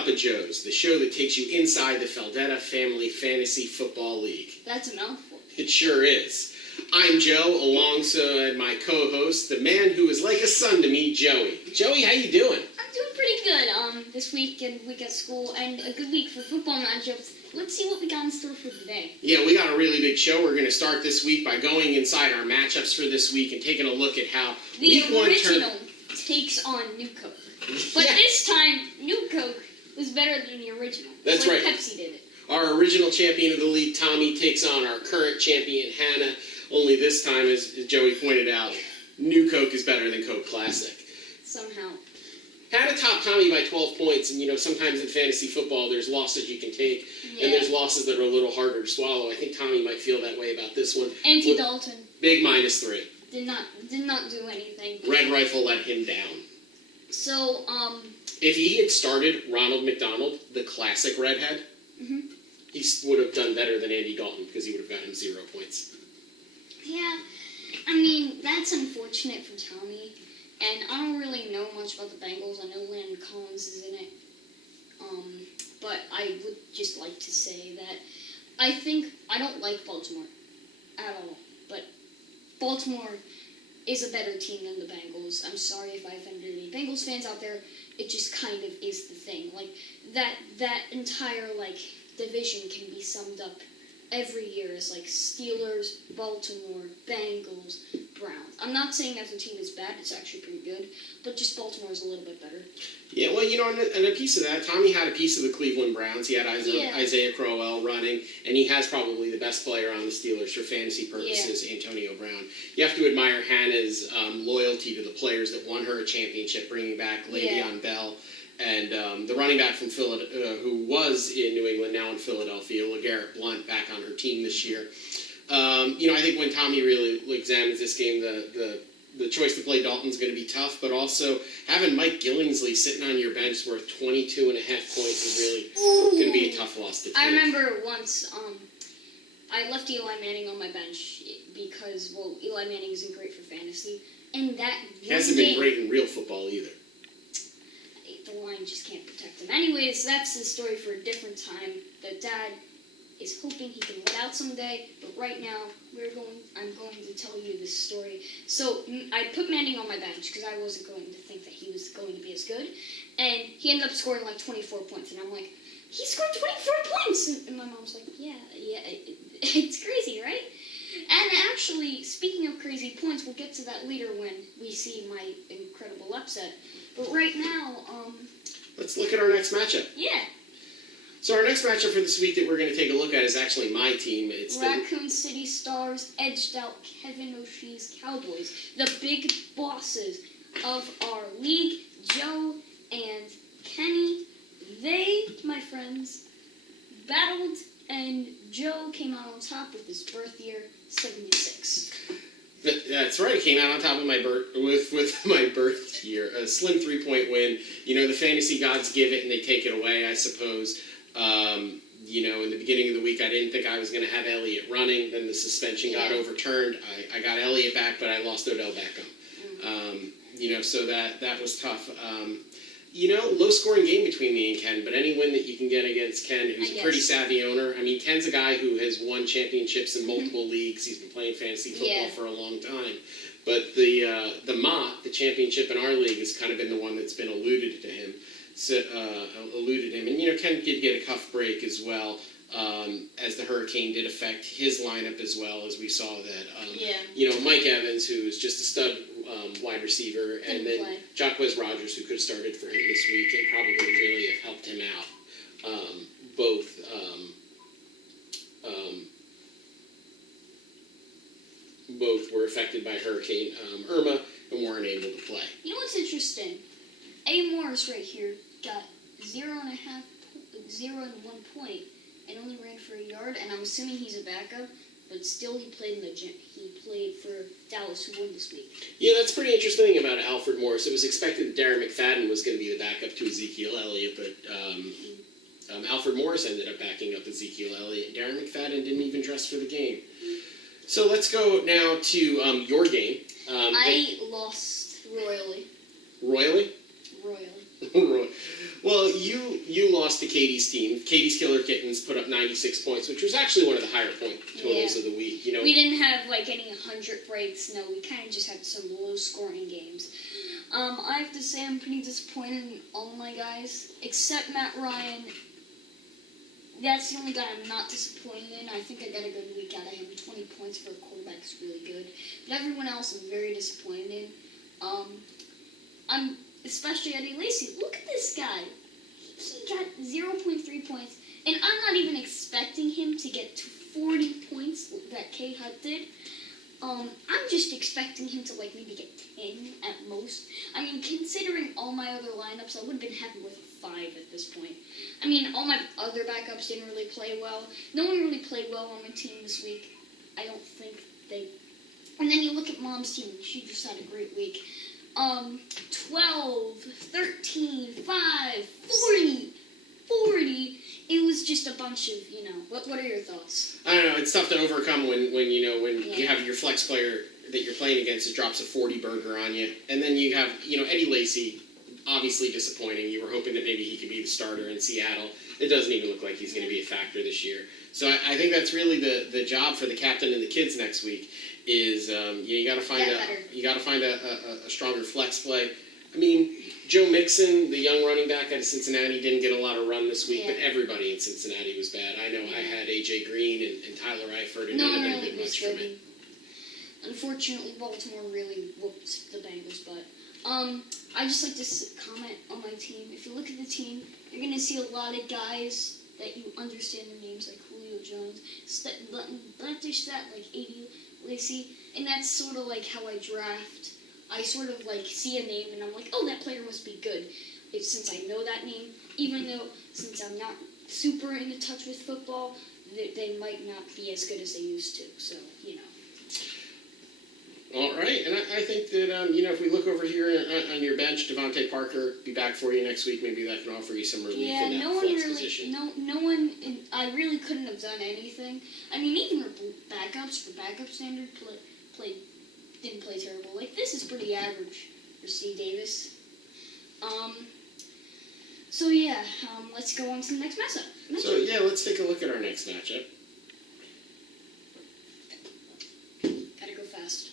Cup of Joes, the show that takes you inside the Feldetta Family Fantasy Football League. That's a mouthful. It sure is. I'm Joe, alongside my co-host, the man who is like a son to me, Joey. Joey, how you doing? I'm doing pretty good. This week at school, and a good week for football matchups. Let's see what we got in store for today. Yeah, we got a really big show. We're going to start this week by going inside our matchups for this week and taking a look at how the original takes on New Coke. But this time, New Coke was better than the original. That's like right. Pepsi did it. Our original champion of the league, Tommy, takes on our current champion, Hannah. Only this time, as Joey pointed out, New Coke is better than Coke Classic. Somehow. Hannah topped Tommy by 12 points, and sometimes in fantasy football there's losses you can take, and there's losses that are a little harder to swallow. I think Tommy might feel that way about this one. Anti Dalton. Big -3. Did not do anything. Red Rifle let him down. So, if he had started Ronald McDonald, the classic redhead, he would have done better than Andy Dalton because he would have gotten 0 points. Yeah, I mean, that's unfortunate for Tommy. And I don't really know much about the Bengals. I know Landon Collins is in it. But I would just like to say that I don't like Baltimore at all. But Baltimore is a better team than the Bengals. I'm sorry if I offended any Bengals fans out there. It just kind of is the thing. Like, that entire, division can be summed up every year as, Steelers, Baltimore, Bengals, Browns. I'm not saying that the team is bad. It's actually pretty good. But just Baltimore is a little bit better. Yeah, well, and a piece of that, Tommy had a piece of the Cleveland Browns. He had Isaiah Crowell running, and he has probably the best player on the Steelers for fantasy purposes, Antonio Brown. You have to admire Hannah's loyalty to the players that won her a championship, bringing back Le'Veon Bell. And the running back from who was in New England, now in Philadelphia, LeGarrette Blount, back on her team this year. I think when Tommy really examines this game, the choice to play Dalton's going to be tough, but also having Mike Gillingsley sitting on your bench worth 22.5 points is really going to be a tough loss to take. I remember once I left Eli Manning on my bench because, Eli Manning isn't great for fantasy, and he hasn't been great in real football either. The line just can't protect him. Anyways, that's the story for a different time. The dad is hoping he can get out someday, but right now I'm going to tell you this story. So I put Manning on my bench because I wasn't going to think that he was going to be as good, and he ended up scoring 24 points, and I'm like, he scored 24 points, and my mom's like, yeah, it's crazy, right? And actually, speaking of crazy points, we'll get to that later when we see my incredible upset. But right now, let's look at our next matchup. Yeah. So our next matchup for this week that we're going to take a look at is actually my team. It's Raccoon City Stars edged out Kevin O'Shea's Cowboys, the big bosses of our league, Joe and Kenny. They, my friends, battled, and Joe came out on top with his birth year, 76. That's right. It came out on top of my with my birth year. A slim 3-point win. The fantasy gods give it and they take it away, I suppose. In the beginning of the week, I didn't think I was going to have Elliott running. Then the suspension got overturned. I got Elliott back, but I lost Odell Beckham. So that was tough. Low-scoring game between me and Ken, but any win that you can get against Ken, who's a pretty savvy owner. I mean, Ken's a guy who has won championships in multiple leagues. He's been playing fantasy football for a long time. But the championship in our league, has kind of been the one that's been eluded him. And, Ken did get a cuff break as well, as the hurricane did affect his lineup as well, as we saw that. Mike Evans, who is just a stud wide receiver, and then Jacquez Rogers, who could have started for him this week and probably really have helped him out. Both were affected by Hurricane Irma and weren't able to play. You know what's interesting? A. Morris right here got 0 and 1 point and only ran for a yard, and I'm assuming he's a backup, but still he played in the gym. He played for Dallas, who won this week. Yeah, that's pretty interesting about Alfred Morris. It was expected that Darren McFadden was going to be the backup to Ezekiel Elliott, but Alfred Morris ended up backing up Ezekiel Elliott, and Darren McFadden didn't even dress for the game. So let's go now to your game. I lost royally. Royally? Royally. Well, you lost to Katie's team. Katie's Killer Kittens put up 96 points, which was actually one of the higher point totals of the week. You know, we didn't have like any 100 breaks. No, we kind of just had some low-scoring games. I have to say I'm pretty disappointed in all my guys, except Matt Ryan. That's the only guy I'm not disappointed in. I think I got a good week out of him. 20 points for a quarterback is really good. But everyone else I'm very disappointed in. I'm especially Eddie Lacy. Look at this guy. He got 0.3 points, and I'm not even expecting him to get to 40 points that K-Hut did. I'm just expecting him to like maybe get 10 at most. I mean, considering all my other lineups, I would have been happy with a 5 at this point. I mean, all my other backups didn't really play well. No one really played well on my team this week. I don't think they... And then you look at Mom's team. She just had a great week. 12, 13, 5, 40. It was just a bunch of, what are your thoughts? I don't know. It's tough to overcome when you have your flex player that you're playing against, it drops a 40 burger on you. And then you have, Eddie Lacy, obviously disappointing. You were hoping that maybe he could be the starter in Seattle. It doesn't even look like he's going to be a factor this year. So I think that's really the job for the captain and the kids next week is you got to find a stronger flex play. I mean, Joe Mixon, the young running back out of Cincinnati, didn't get a lot of run this week, but everybody in Cincinnati was bad. I know I had A.J. Green and Tyler Eifert, and none of them did much for me. Unfortunately, Baltimore really whooped the Bengals' butt. I just like to comment on my team. If you look at the team, you're going to see a lot of guys that you understand their names, like Julio Jones, Blantish that, like Eddie Lacy, and that's sort of like how I draft. I sort of like see a name and I'm like, oh, that player must be good. Since I know that name, even though since I'm not super in touch with football, they might not be as good as they used to. So, All right, and I think that, if we look over here on your bench, Devontae Parker be back for you next week. Maybe that can offer you some relief in that flex position. No one, I really couldn't have done anything. I mean, even backups, for backup standard, didn't play terrible. Like, this is pretty average for C. Davis. Let's go on to the next matchup. So, let's take a look at our next matchup. Gotta go fast.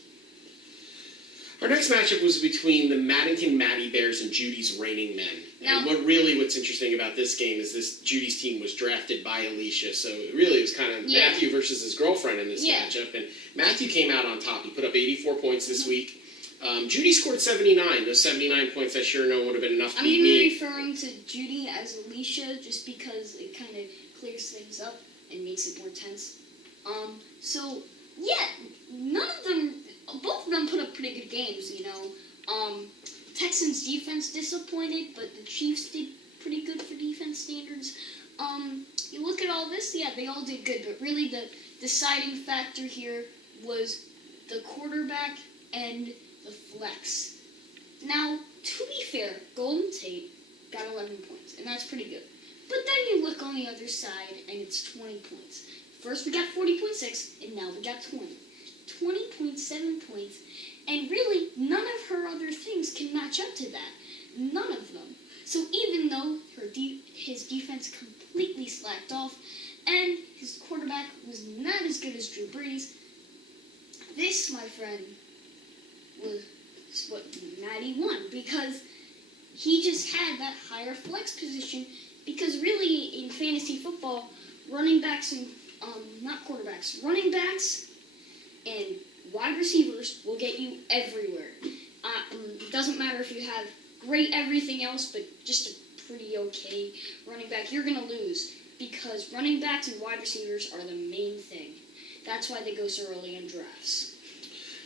Our next matchup was between the Maddington Matty Bears and Judy's Reigning Men. And what's interesting about this game is this Judy's team was drafted by Alicia, so it really was kind of Matthew versus his girlfriend in this matchup. And Matthew came out on top. He put up 84 points this week. Judy scored 79. Those 79 points I sure know would have been enough to beat me. I'm referring to Judy as Alicia just because it kind of clears things up and makes it more tense. Both of them put up pretty good games, Texans defense disappointed, but the Chiefs did pretty good for defense standards. You look at all this, they all did good, but really the deciding factor here was the quarterback and the flex. Now, to be fair, Golden Tate got 11 points, and that's pretty good. But then you look on the other side, and it's 20 points. First we got 40.6, and now we got 20. 20.7 points, and really none of her other things can match up to that. None of them. So even though his defense completely slacked off, and his quarterback was not as good as Drew Brees, this, my friend, was what Matty won, because he just had that higher flex position, because really in fantasy football, running backs and, not quarterbacks, running backs and wide receivers will get you everywhere. It doesn't matter if you have great everything else, but just a pretty okay running back. You're going to lose because running backs and wide receivers are the main thing. That's why they go so early in drafts.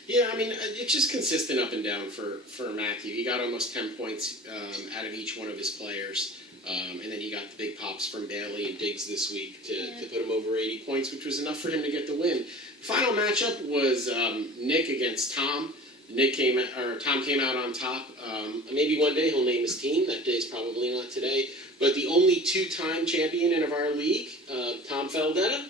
Yeah, I mean, it's just consistent up and down for Matthew. He got almost 10 points out of each one of his players. And then he got the big pops from Bailey and Diggs this week to put him over 80 points, which was enough for him to get the win. Final matchup was Nick against Tom. Tom came out on top. Maybe one day he'll name his team. That day's probably not today. But the only two-time champion in of our league, Tom Feldetta,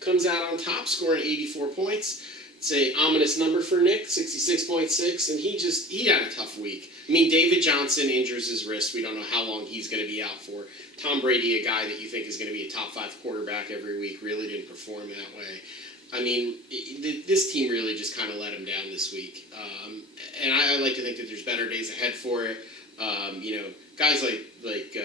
comes out on top, scoring 84 points. It's a ominous number for Nick, 66.6, and he had a tough week. I mean, David Johnson injures his wrist. We don't know how long he's going to be out for. Tom Brady, a guy that you think is going to be a top 5 quarterback every week, really didn't perform that way. I mean, this team really just kind of let him down this week. And I like to think that there's better days ahead for it. Guys like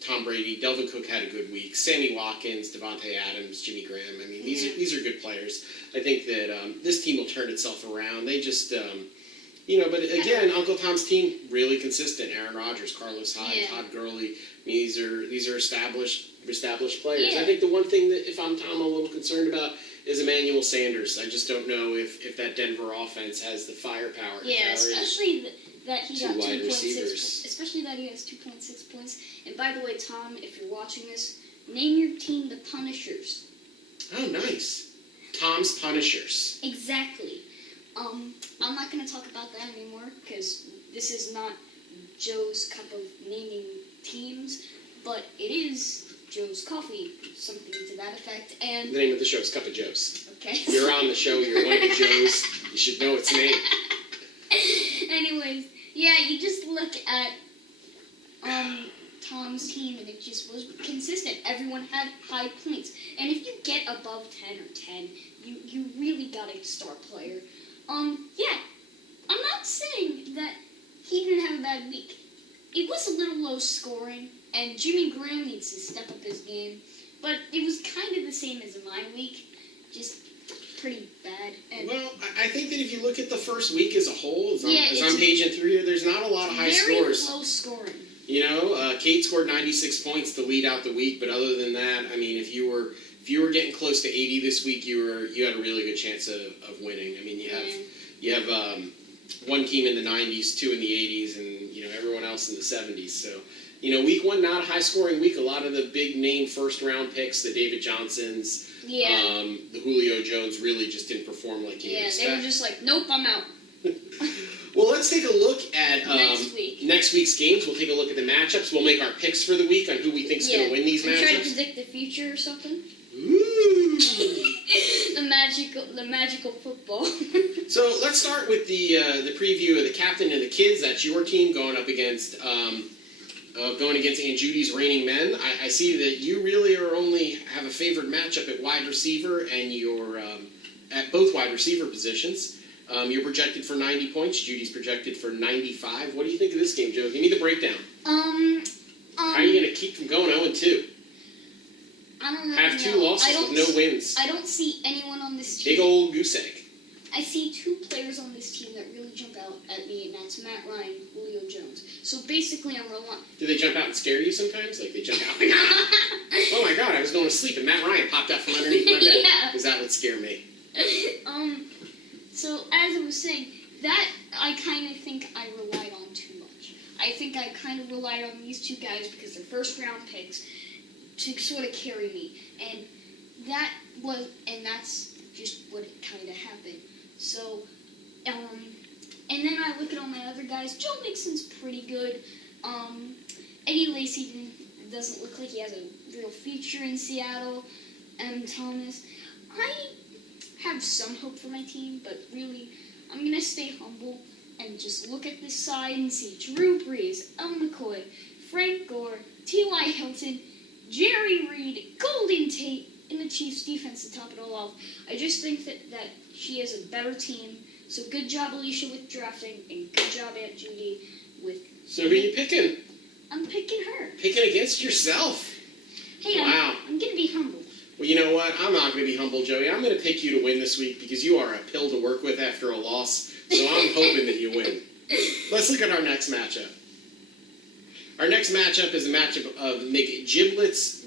Tom Brady, Delvin Cook had a good week. Sammy Watkins, Devontae Adams, Jimmy Graham. I mean, these are good players. I think that this team will turn itself around. They just, but again, Uncle Tom's team really consistent. Aaron Rodgers, Carlos Hyde, Todd Gurley. I mean, these are established players. Yeah. I think the one thing that if I'm Tom, I'm a little concerned about is Emmanuel Sanders. I just don't know if that Denver offense has the firepower. Yeah, especially that he got 2.6. receivers. Especially that he has 2.6 points. And by the way, Tom, if you're watching this, name your team the Punishers. Oh, nice. Tom's Punishers. Exactly. I'm not going to talk about that anymore because this is not Joe's cup of naming teams, but it is Joe's Coffee, something to that effect. And The name of the show is Cup of Joe's. Okay. You're on the show. You're one of the Joes. You should know its name. Anyways, yeah, you just look at Tom's team, and it just was consistent. Everyone had high points, and if you get above 10 or 10, you really got a star player. Yeah, I'm not saying that he didn't have a bad week. It was a little low scoring, and Jimmy Graham needs to step up his game, but it was kind of the same as my week, just pretty bad. And Well, I think that if you look at the first week as a whole, as it's I'm paging through here, there's not a lot of high scores. Very low scoring. Kate scored 96 points to lead out the week, but other than that, I mean, if you were getting close to 80 this week, you had a really good chance of winning. I mean, you have one team in the 90s, 2 in the 80s, and everyone else in the 70s. So, week 1 not a high scoring week. A lot of the big name first round picks, the David Johnsons, the Julio Jones, really just didn't perform like you would expect. They were just like, nope, I'm out. Well, let's take a look at next week's games. We'll take a look at the matchups. We'll make our picks for the week on who we think's going to win these matchups. Try to predict the future or something. Ooh. the magical football. So let's start with the preview of the captain and the kids. That's your team going up against Aunt Judy's reigning men. I see that you really only have a favored matchup at wide receiver, and you're at both wide receiver positions. You're projected for 90 points. Judy's projected for 95. What do you think of this game, Joe? Give me the breakdown. How are you going to keep from going 0-2? I don't know. Have 2 losses with no wins. I don't see anyone on this team. Big old goose egg. I see 2 players on this team that really jump out at me, and that's Matt Ryan, Julio Jones. So basically, I'm relying. Do they jump out and scare you sometimes? Like they jump out like, oh my god, I was going to sleep and Matt Ryan popped out from underneath my bed. Yeah. Because that would scare me. So as I was saying, that I kind of think I relied on too much. I think I kind of relied on these 2 guys because they're first round picks to sort of carry me, and that's just what it kind of happened. So, and then I look at all my other guys. Joe Mixon's pretty good. Eddie Lacy doesn't look like he has a real future in Seattle. Thomas, I have some hope for my team, but really, I'm gonna stay humble and just look at this side and see Drew Brees, El McCoy, Frank Gore, T.Y. Hilton, Jerry Reed, Golden Tate, and the Chiefs defense to top it all off. I just think that she has a better team. So good job, Alicia, with drafting, and good job, Aunt Judy, with... So who are you picking? I'm picking her. Picking against yourself? Hey, wow. I'm going to be humble. Well, you know what? I'm not going to be humble, Joey. I'm going to pick you to win this week because you are a pill to work with after a loss. So I'm hoping that you win. Let's look at our next matchup. Our next matchup is a matchup of McGiblets,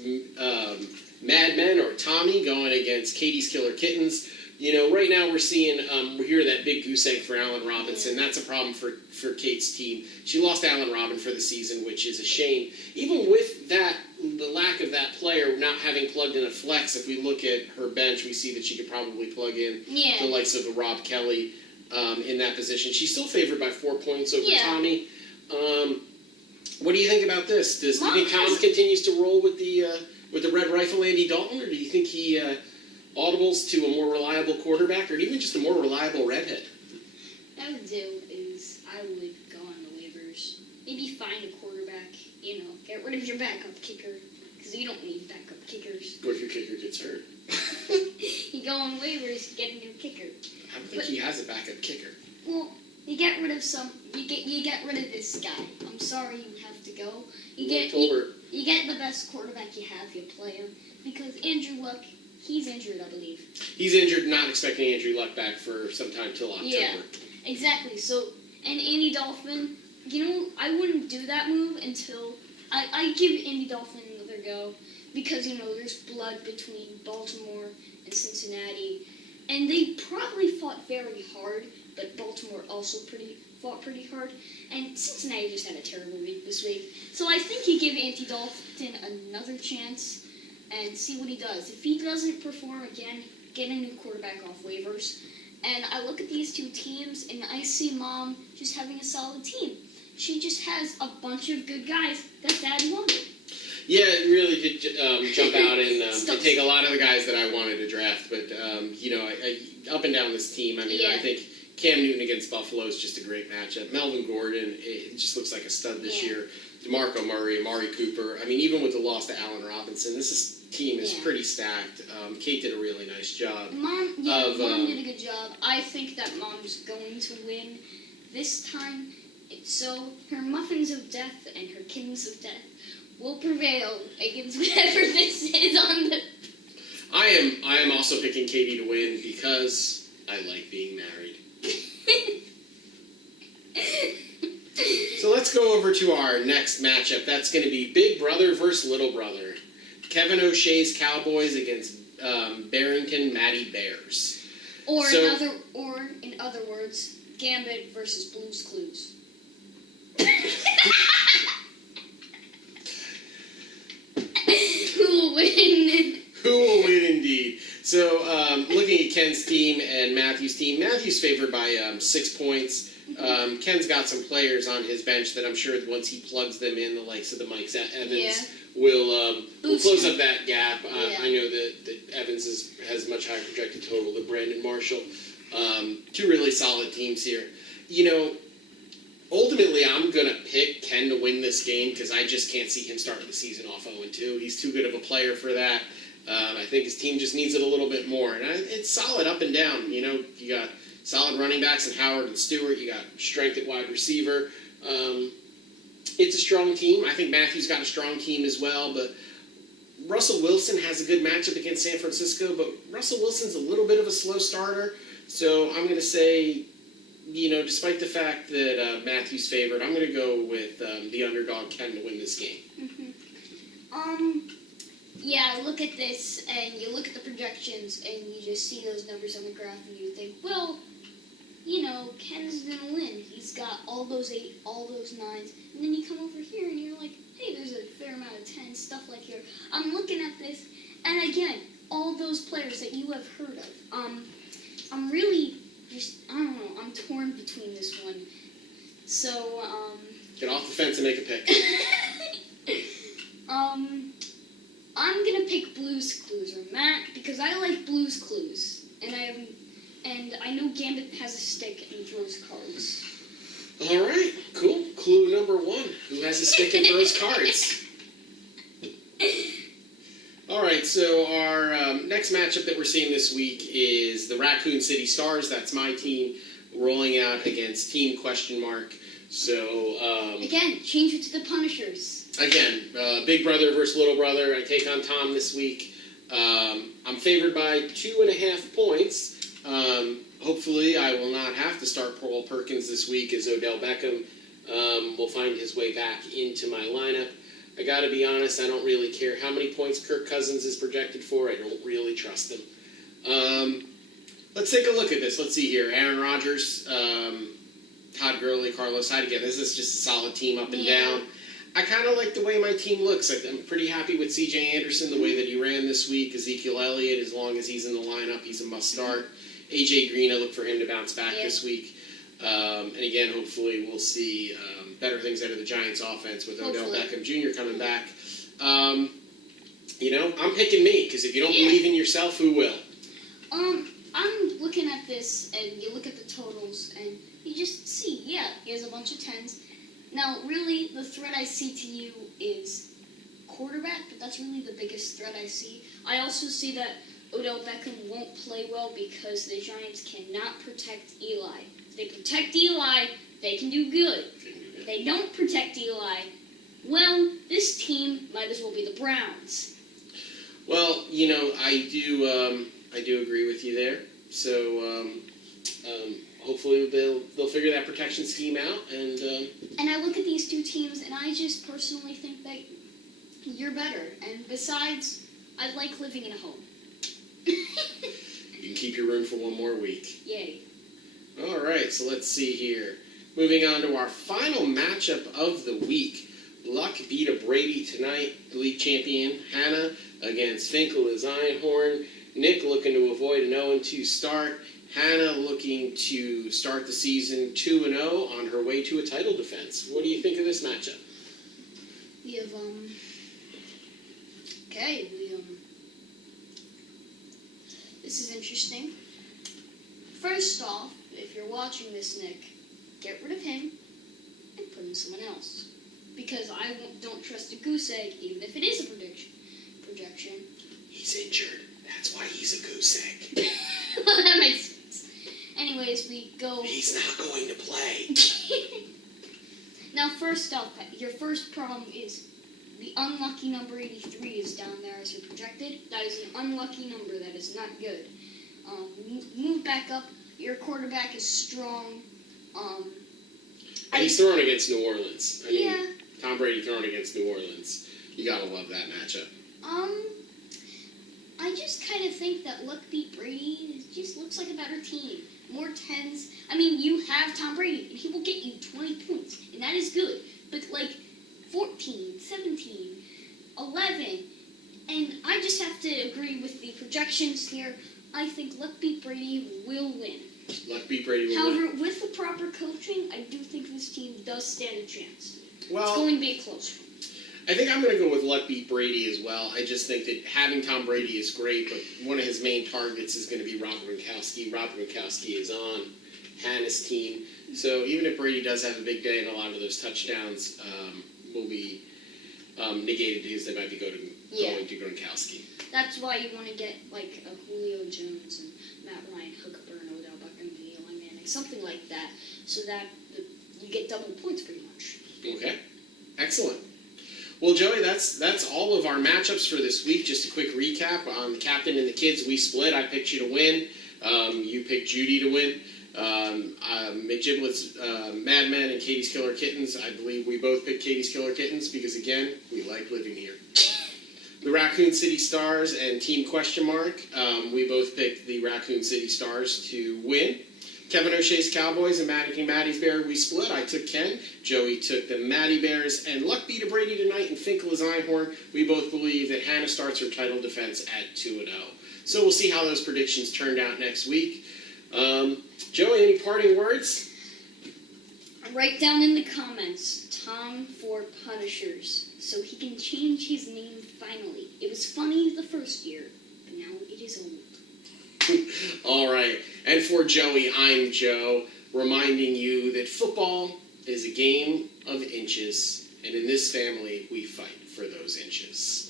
Mad Men, or Tommy going against Katie's Killer Kittens. Right now we're hearing that big goose egg for Allen Robinson. That's a problem for Kate's team. She lost Allen Robin for the season, which is a shame. Even with that, the lack of that player not having plugged in a flex, if we look at her bench, we see that she could probably plug in the likes of a Rob Kelly in that position. She's still favored by 4 points over Tommy. What do you think about this? Do you think Tom continues to roll with the Red Rifle Andy Dalton, or do you think he audibles to a more reliable quarterback, or even just a more reliable redhead? What I would do is I would go on the waivers, maybe find a quarterback, get rid of your backup kicker, because you don't need backup kickers. What if your kicker gets hurt? You go on waivers, get a new kicker. I don't think he has a backup kicker. Well, you get rid of this guy. I'm sorry you have to go. You get the best quarterback you have, you play him, because Andrew Luck, he's injured, I believe. He's injured, not expecting Andrew Luck back for sometime till October. Yeah, exactly. So, and Andy Dolphin, I wouldn't do that move until I give Andy Dolphin another go, because there's blood between Baltimore and Cincinnati, and they probably fought very hard, but Baltimore also fought pretty hard, and Cincinnati just had a terrible week this week. So I think you give Andy Dolphin another chance and see what he does. If he doesn't perform again, get a new quarterback off waivers. And I look at these two teams, and I see Mom just having a solid team. She just has a bunch of good guys that Dad wanted. Yeah, it really did jump out and take a lot of the guys that I wanted to draft. But, up and down this team, I think Cam Newton against Buffalo is just a great matchup. Melvin Gordon, it just looks like a stud this year. DeMarco Murray, Amari Cooper. Even with the loss to Allen Robinson, this team is pretty stacked. Kate did a really nice job. Mom did a good job. I think that Mom's going to win this time. So her muffins of death and her kings of death will prevail against whatever this is on the... I am also picking Katie to win because I like being married. So let's go over to our next matchup. That's going to be Big Brother versus Little Brother. Kevin O'Shea's Cowboys against Barrington Matty Bears. In other words, Gambit versus Blue's Clues. Who will win? Who will win indeed. So looking at Ken's team and Matthew's team, Matthew's favored by 6 points. Ken's got some players on his bench that I'm sure once he plugs them in, the likes of the Mike Evans will close up that gap. I know that Evans has much higher projected total than Brandon Marshall. Two really solid teams here. Ultimately, I'm going to pick Ken to win this game because I just can't see him starting the season off 0-2. He's too good of a player for that. I think his team just needs it a little bit more. And it's solid up and down. You got solid running backs in Howard and Stewart. You got strength at wide receiver. It's a strong team. I think Matthew's got a strong team as well. But Russell Wilson has a good matchup against San Francisco. But Russell Wilson's a little bit of a slow starter. So I'm going to say... despite the fact that Matthew's favored, I'm going to go with the underdog Ken to win this game. Look at this, and you look at the projections, and you just see those numbers on the graph, and you think, well, Ken's going to win. He's got all those 8, all those 9s, and then you come over here, and you're like, hey, there's a fair amount of 10, stuff like here. I'm looking at this, and again, all those players that you have heard of. I'm really... I don't know, I'm torn between this one. So, Get off the fence and make a pick. I'm gonna pick Blue's Clues, or Matt, because I like Blue's Clues. And I know Gambit has a stick and throws cards. Alright, cool. Clue number 1. Who has a stick and throws cards? Alright, so our next matchup that we're seeing this week is the Raccoon City Stars. That's my team rolling out against Team Question Mark. So, again, change it to the Punishers. Again, Big Brother versus Little Brother. I take on Tom this week. I'm favored by 2.5 points. Hopefully, I will not have to start Paul Perkins this week as Odell Beckham will find his way back into my lineup. I gotta be honest, I don't really care how many points Kirk Cousins is projected for. I don't really trust him. Let's take a look at this. Let's see here. Aaron Rodgers, Todd Gurley, Carlos Hyde. Again, this is just a solid team up and down. I kind of like the way my team looks. I'm pretty happy with C.J. Anderson, the way that he ran this week. Ezekiel Elliott, as long as he's in the lineup, he's a must-start. A.J. Green, I look for him to bounce back this week. And again, hopefully we'll see better things out of the Giants' offense with Odell Beckham Jr. coming back. I'm picking me, because if you don't believe in yourself, who will? I'm looking at this, and you look at the totals, and you just see, yeah, he has a bunch of 10s. Now, really, the threat I see to you is quarterback, but that's really the biggest threat I see. I also see that Odell Beckham won't play well because the Giants cannot protect Eli. If they protect Eli, they can do good. If they don't protect Eli, well, this team might as well be the Browns. Well, you know, I do agree with you there. So hopefully they'll figure that protection scheme out. And I look at these two teams, and I just personally think that you're better. And besides, I like living in a home. You can keep your room for one more week. Yay. All right, so let's see here. Moving on to our final matchup of the week. Luck beat a Brady tonight, the league champion Hannah against Finkel as Einhorn. Nick looking to avoid an 0-2 start. Hannah looking to start the season 2-0 on her way to a title defense. What do you think of this matchup? We have, this is interesting. First off, if you're watching this, Nick, get rid of him and put in someone else. Because I don't trust a goose egg, even if it is a projection. He's injured. That's why he's a goose egg. Well, that makes sense. Anyways, we go... He's not going to play. Now, first off, your first problem is the unlucky number 83 is down there as you're projected. That is an unlucky number. That is not good. Move back up. Your quarterback is strong. And he's throwing against New Orleans. I mean, yeah. Tom Brady throwing against New Orleans. You gotta love that matchup. I just kind of think that Luck beat Brady. It just looks like a better team. More 10s. I mean, you have Tom Brady, and he will get you 20 points, and that is good. But, 14, 17, 11, and I just have to agree with the projections here. I think Luck beat Brady will win. Luck beat Brady will win. However, with the proper coaching, I do think this team does stand a chance. Well, it's going to be a close one. I think I'm going to go with Luck beat Brady as well. I just think that having Tom Brady is great, but one of his main targets is going to be Rob Gronkowski. Rob Gronkowski is on Hannah's team. So even if Brady does have a big day and a lot of those touchdowns will be negated because they might be going to Gronkowski. That's why you want to get a Julio Jones and Matt Ryan, hook up an Odell Beckham, and Eli Manning, something like that, so that you get double points pretty much. Okay, excellent. Well, Joey, that's all of our matchups for this week. Just a quick recap on the captain and the kids. We split. I picked you to win. You picked Judy to win. McGiblet's Mad Men and Katie's Killer Kittens. I believe we both picked Katie's Killer Kittens because, again, we like living here. The Raccoon City Stars and Team Question Mark. We both picked the Raccoon City Stars to win. Kevin O'Shea's Cowboys and Maddie's Bears, we split. I took Ken. Joey took the Maddie Bears. And Luck beat a Brady tonight and Finkel is Einhorn. We both believe that Hannah starts her title defense at 2-0. So we'll see how those predictions turned out next week. Joey, any parting words? Write down in the comments, Tom for Punishers, so he can change his name finally. It was funny the first year, but now it is old. All right. And for Joey, I'm Joe, reminding you that football is a game of inches, and in this family, we fight for those inches.